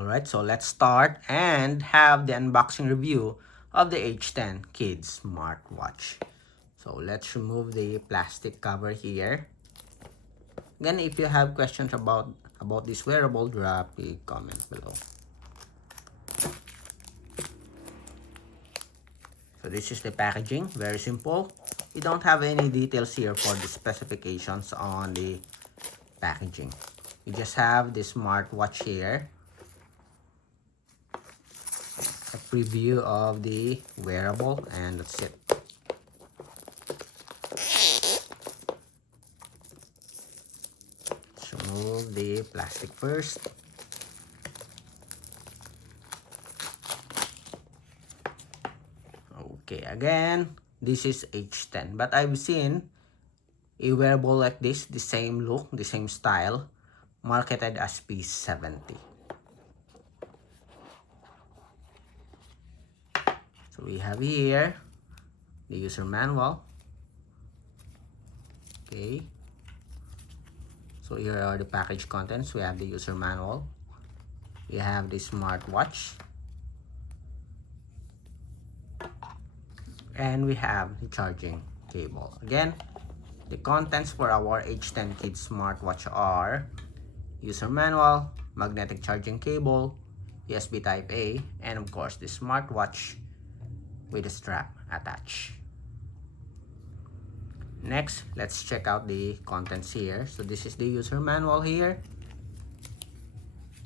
Alright, so let's start and have the unboxing review of the H10 Kids Smartwatch. So let's remove the plastic cover here. Again, if you have questions about this wearable, drop a comment below. So this is the packaging, very simple. You don't have any details here for the specifications on the packaging. You just have the smartwatch here. A preview of the wearable, and that's it. Let's remove the plastic first. Okay, again, this is H10, but I've seen a wearable like this, the same look, the same style, marketed as P70. So we have here the user manual. Okay, so here are the package contents. We have the user manual, we have the smartwatch, and we have the charging cable. Again, the contents for our H10 Kids Smartwatch are user manual, magnetic charging cable, USB Type A, and of course the smartwatch with a strap attached. Next, let's check out the contents here. So this is the user manual here.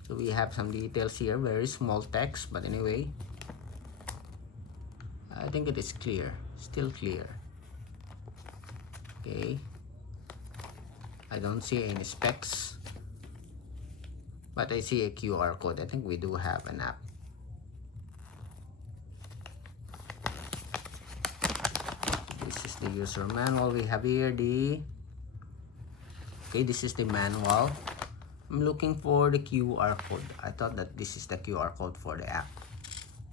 So we have some details here, very small text, but anyway, I think it is clear, still clear. Okay, I don't see any specs, but I see a QR code. I think we do have an app. This is the user manual. We have here this is the manual. I'm looking for the QR code. I thought that this is the QR code for the app.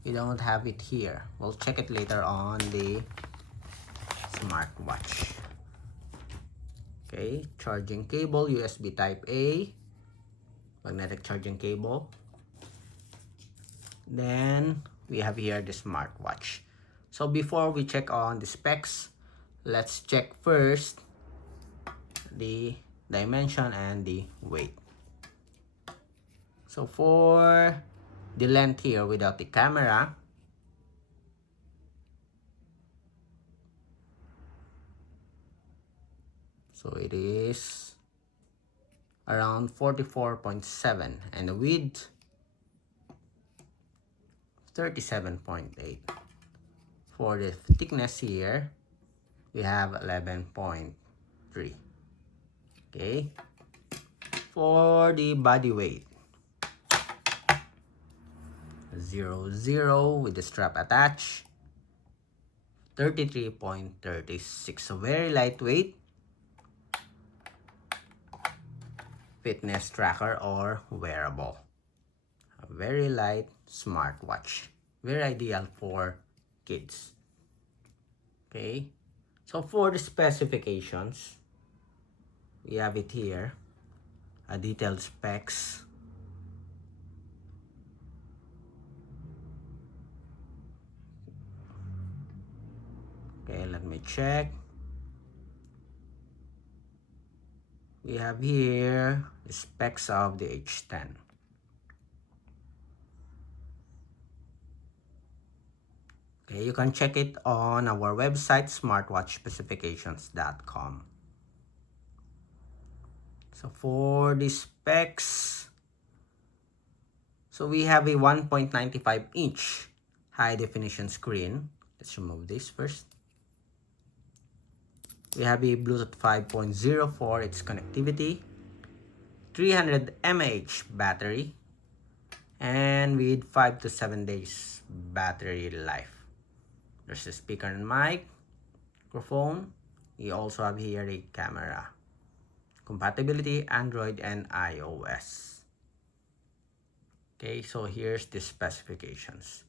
We don't have it here. We'll check it later on the smartwatch. Okay, charging cable, USB Type A, magnetic charging cable. Then we have here the smartwatch. So before we check on the specs, let's check first the dimension and the weight. So for the length here without the camera, so it is around 44.7, and the width 37.8. For the thickness here, we have 11.3. Okay, for the body weight, 00 with the strap attached, 33.36. So very lightweight fitness tracker or wearable. A very light smartwatch, very ideal for kids. Okay, so for the specifications, we have it here, a detailed specs. Okay, let me check. We have here the specs of the H10. Okay, you can check it on our website, smartwatchspecifications.com. So for the specs, so we have a 1.95 inch high definition screen. Let's remove this first. We have a Bluetooth 5.0 for its connectivity, 300 mAh battery, and with 5 to 7 days battery life. There's the speaker and microphone. We also have here a camera. Compatibility Android and iOS. Okay, so here's the specifications.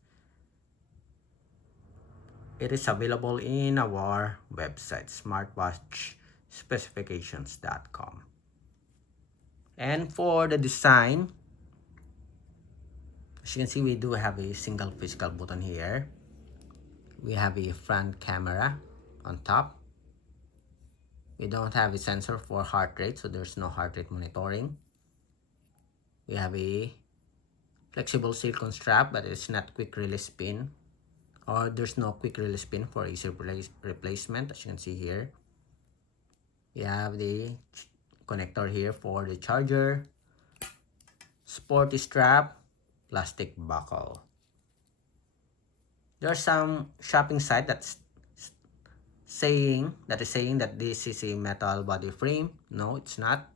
It is available in our website, smartwatchspecifications.com. And for the design, As you can see, we do have a single physical button here. We have a front camera on top. We don't have a sensor for heart rate, so there's no heart rate monitoring. We have a flexible silicone strap, but it's not quick release pin, or there's no quick release pin for easy replacement. As you can see here, we have the connector here for the charger, sporty strap, plastic buckle. There's some shopping site that's saying that this is a metal body frame. No, it's not.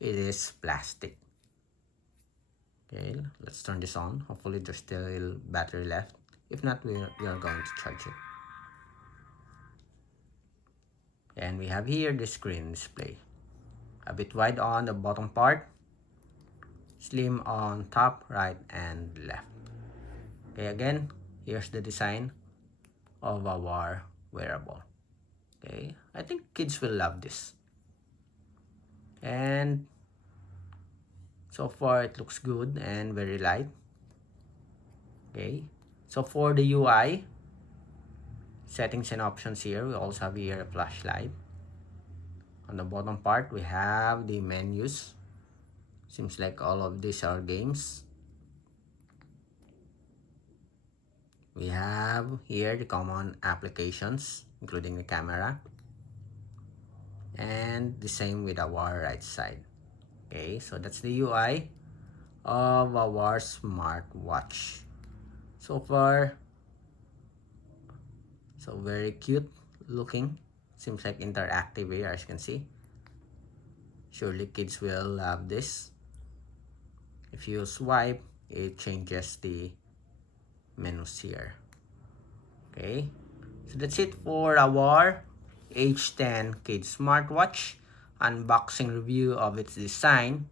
It is plastic. Okay, let's turn this on. Hopefully there's still battery left. If not, we are going to charge it. And we have here the screen display. A bit wide on the bottom part, slim on top, right, and left. Okay, again, here's the design of our wearable. Okay, I think kids will love this. And so far it looks good and very light. Okay, so for the UI, settings and options here, we also have here a flashlight. On the bottom part, we have the menus. Seems like all of these are games. We have here the common applications, including the camera. And the same with our right side. Okay, so that's the UI of our smartwatch. So far, so very cute looking. Seems like interactive here, as you can see. Surely kids will love this. If you swipe, it changes the menus here. Okay, so that's it for our H10 Kids Smartwatch unboxing review of its design,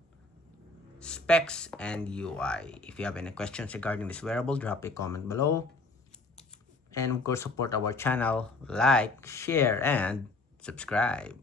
specs, and UI. If you have any questions regarding this wearable, drop a comment below. And of course, support our channel, like, share, and subscribe.